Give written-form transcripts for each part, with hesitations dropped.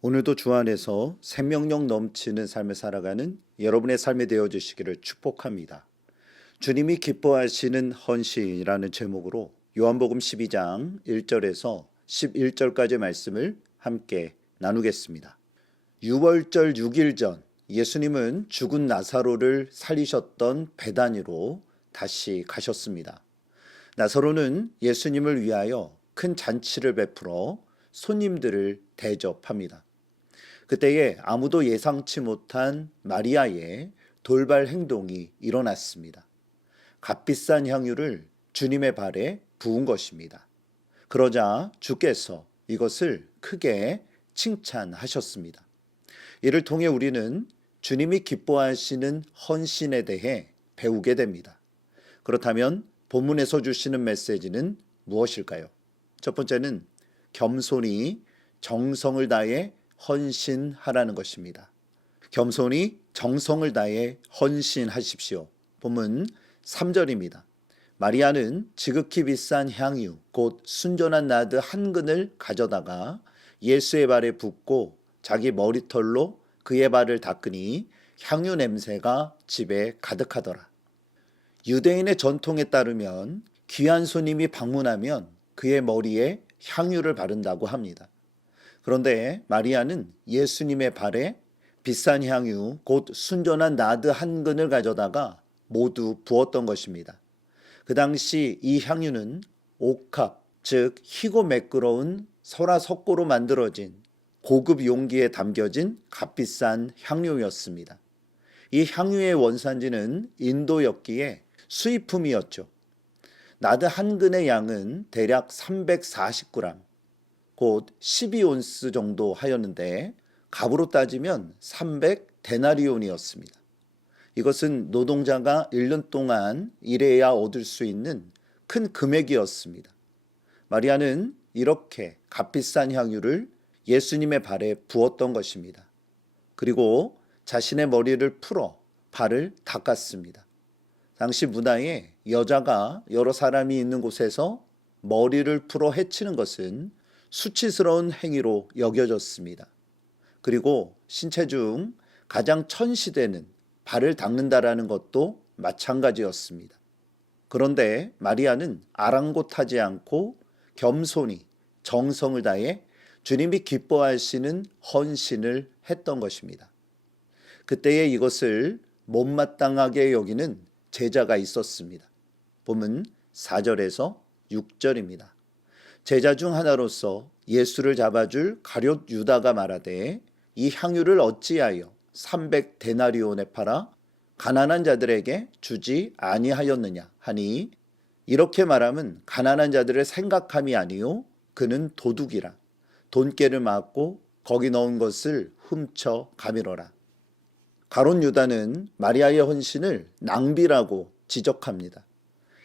오늘도 주 안에서 생명력 넘치는 삶을 살아가는 여러분의 삶이 되어주시기를 축복합니다. 주님이 기뻐하시는 헌신이라는 제목으로 요한복음 12장 1절에서 11절까지 말씀을 함께 나누겠습니다. 유월절 6일 전 예수님은 죽은 나사로를 살리셨던 베다니로 다시 가셨습니다. 나사로는 예수님을 위하여 큰 잔치를 베풀어 손님들을 대접합니다. 그때에 아무도 예상치 못한 마리아의 돌발 행동이 일어났습니다. 값비싼 향유를 주님의 발에 부은 것입니다. 그러자 주께서 이것을 크게 칭찬하셨습니다. 이를 통해 우리는 주님이 기뻐하시는 헌신에 대해 배우게 됩니다. 그렇다면 본문에서 주시는 메시지는 무엇일까요? 첫 번째는 겸손히 정성을 다해 헌신하라는 것입니다. 겸손히 정성을 다해 헌신하십시오. 본문 3절입니다. 마리아는 지극히 비싼 향유 곧 순전한 나드 한 근을 가져다가 예수의 발에 붓고 자기 머리털로 그의 발을 닦으니 향유 냄새가 집에 가득하더라. 유대인의 전통에 따르면 귀한 손님이 방문하면 그의 머리에 향유를 바른다고 합니다. 그런데 마리아는 예수님의 발에 비싼 향유 곧 순전한 나드 한 근을 가져다가 모두 부었던 것입니다. 그 당시 이 향유는 옥합, 즉 희고 매끄러운 설화석고로 만들어진 고급 용기에 담겨진 값비싼 향유였습니다. 이 향유의 원산지는 인도였기에 수입품이었죠. 나드 한 근의 양은 대략 340g, 곧 12온스 정도 하였는데 값으로 따지면 300데나리온이었습니다. 이것은 노동자가 1년 동안 일해야 얻을 수 있는 큰 금액이었습니다. 마리아는 이렇게 값비싼 향유를 예수님의 발에 부었던 것입니다. 그리고 자신의 머리를 풀어 발을 닦았습니다. 당시 문화에 여자가 여러 사람이 있는 곳에서 머리를 풀어 헤치는 것은 수치스러운 행위로 여겨졌습니다. 그리고 신체 중 가장 천시되는 발을 닦는다라는 것도 마찬가지였습니다. 그런데 마리아는 아랑곳하지 않고 겸손히 정성을 다해 주님이 기뻐하시는 헌신을 했던 것입니다. 그때에 이것을 못마땅하게 여기는 제자가 있었습니다. 본문 4절에서 6절입니다. 제자 중 하나로서 예수를 잡아줄 가룟 유다가 말하되 이 향유를 어찌하여 300데나리온에 팔아 가난한 자들에게 주지 아니하였느냐 하니 이렇게 말하면 가난한 자들을 생각함이 아니요 그는 도둑이라 돈깨를 맞고 거기 넣은 것을 훔쳐 가미러라. 가룟 유다는 마리아의 헌신을 낭비라고 지적합니다.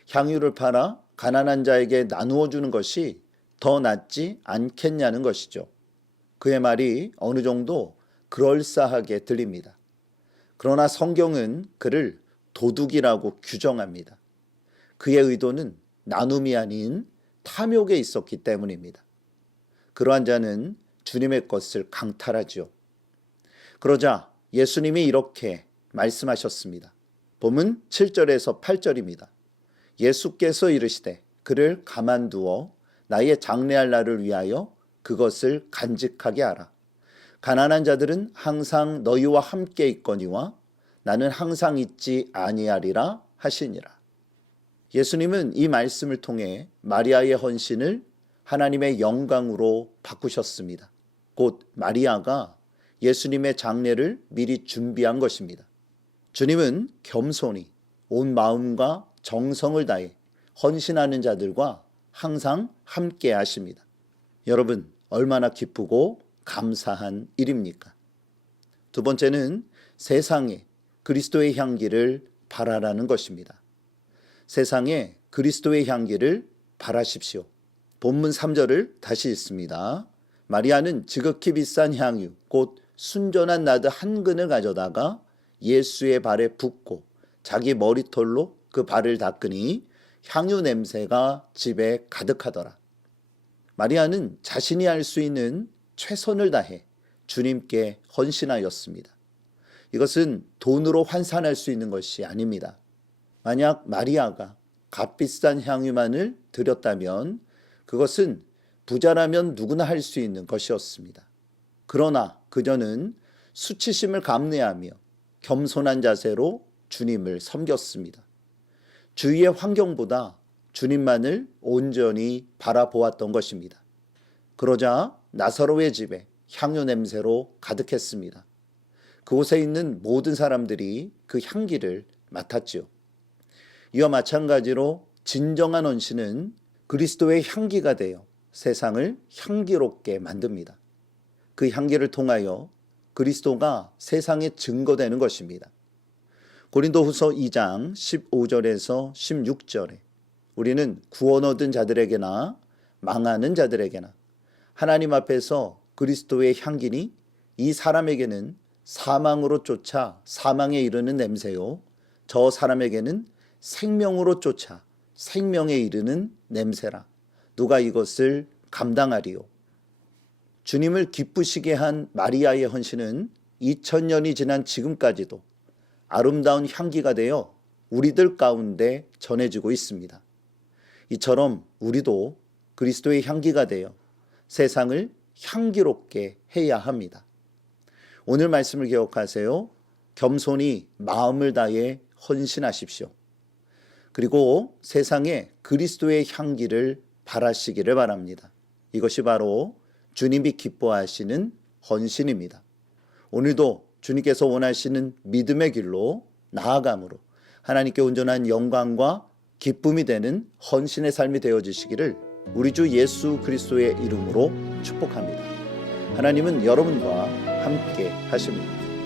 향유를 팔아 가난한 자에게 나누어 주는 것이 더 낫지 않겠냐는 것이죠. 그의 말이 어느 정도 그럴싸하게 들립니다. 그러나 성경은 그를 도둑이라고 규정합니다. 그의 의도는 나눔이 아닌 탐욕에 있었기 때문입니다. 그러한 자는 주님의 것을 강탈하지요. 그러자 예수님이 이렇게 말씀하셨습니다. 본문 7절에서 8절입니다. 예수께서 이르시되 그를 가만두어 나의 장래할 날을 위하여 그것을 간직하게 하라. 가난한 자들은 항상 너희와 함께 있거니와 나는 항상 있지 아니하리라 하시니라. 예수님은 이 말씀을 통해 마리아의 헌신을 하나님의 영광으로 바꾸셨습니다. 곧 마리아가 예수님의 장례를 미리 준비한 것입니다. 주님은 겸손히 온 마음과 정성을 다해 헌신하는 자들과 항상 함께 하십니다. 여러분, 얼마나 기쁘고 감사한 일입니까? 두 번째는 세상에 그리스도의 향기를 바라라는 것입니다. 세상에 그리스도의 향기를 바라십시오. 본문 3절을 다시 읽습니다. 마리아는 지극히 비싼 향유 곧 순전한 나드 한 근을 가져다가 예수의 발에 붓고 자기 머리털로 그 발을 닦으니 향유 냄새가 집에 가득하더라. 마리아는 자신이 할 수 있는 최선을 다해 주님께 헌신하였습니다. 이것은 돈으로 환산할 수 있는 것이 아닙니다. 만약 마리아가 값비싼 향유만을 드렸다면 그것은 부자라면 누구나 할 수 있는 것이었습니다. 그러나 그녀는 수치심을 감내하며 겸손한 자세로 주님을 섬겼습니다. 주위의 환경보다 주님만을 온전히 바라보았던 것입니다. 그러자 나사로의 집에 향유 냄새로 가득했습니다. 그곳에 있는 모든 사람들이 그 향기를 맡았지요. 이와 마찬가지로 진정한 헌신은 그리스도의 향기가 되어 세상을 향기롭게 만듭니다. 그 향기를 통하여 그리스도가 세상에 증거되는 것입니다. 고린도후서 2장 15절에서 16절에 우리는 구원 얻은 자들에게나 망하는 자들에게나 하나님 앞에서 그리스도의 향기니 이 사람에게는 사망으로 쫓아 사망에 이르는 냄새요 저 사람에게는 생명으로 쫓아 생명에 이르는 냄새라. 누가 이것을 감당하리요. 주님을 기쁘시게 한 마리아의 헌신은 2000년이 지난 지금까지도 아름다운 향기가 되어 우리들 가운데 전해지고 있습니다. 이처럼 우리도 그리스도의 향기가 되어 세상을 향기롭게 해야 합니다. 오늘 말씀을 기억하세요. 겸손히 마음을 다해 헌신하십시오. 그리고 세상에 그리스도의 향기를 바라시기를 바랍니다. 이것이 바로 주님이 기뻐하시는 헌신입니다. 오늘도 주님께서 원하시는 믿음의 길로 나아감으로 하나님께 온전한 영광과 기쁨이 되는 헌신의 삶이 되어지시기를 우리 주 예수 그리스도의 이름으로 축복합니다. 하나님은 여러분과 함께 하십니다.